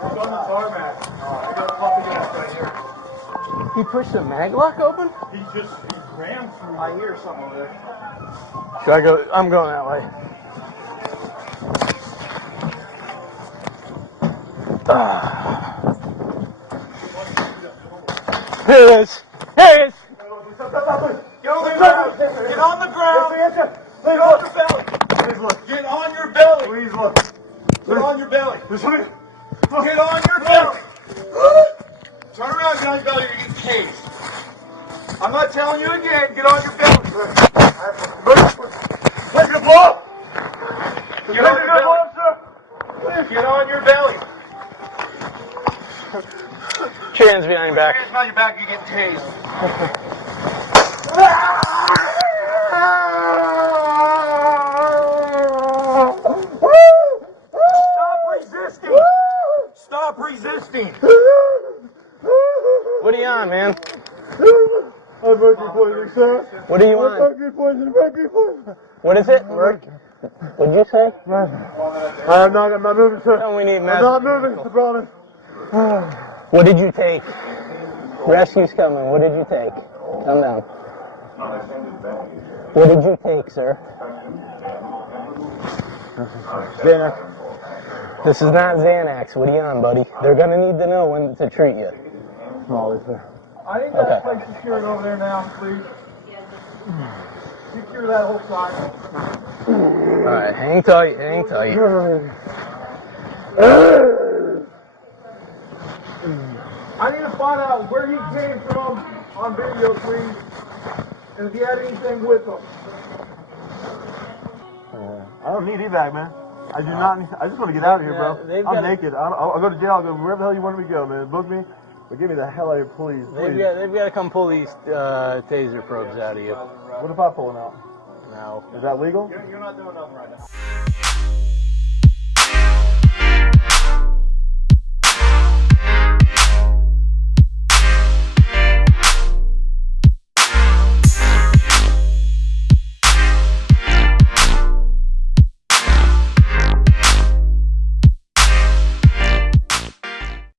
on the tarmac. I got a puppy gas right here. He pushed the mag lock open? He ran through. I hear something over there. Should I go? I'm going that way. Here it is. Here it is. Get on the ground. Get on the ground. Get on your belly. Please look. Get on your belly. Please look. Get on your belly. Get on your belly. Turn around, get on your belly, you're getting tased. I'm not telling you again, get on your belly. Take the blow. Get on your belly. Get on your belly. Put your hands behind your back. Put your hands behind your back, you're getting tased. Stop resisting. What are you on, man? I'm mercury poisoning, sir. What are you on? Mercury poisoning. What is it? What'd you say? I'm not moving, sir. No, we need I'm not moving, Mr. Browning. What did you take? Rescue's coming. What did you take? Come down. What did you take, sir? Xanax. This is not Xanax. What are you on, buddy? They're going to need to know when to treat you. Molly, sir. I need that place secured over there now, please. Secure that whole side. Alright, hang tight, hang tight. I need to find out where he came from on video, please. And if he had anything with him. I don't need evac, man. I do not need, I just want to get out of here, bro. I'm naked. I'll go to jail. I'll go wherever the hell you want me to go, man. Book me. But get me the hell out of here, please. They've got to come pull these taser probes out of you. What if I pull them out? No. Is that legal? You're not doing nothing right now.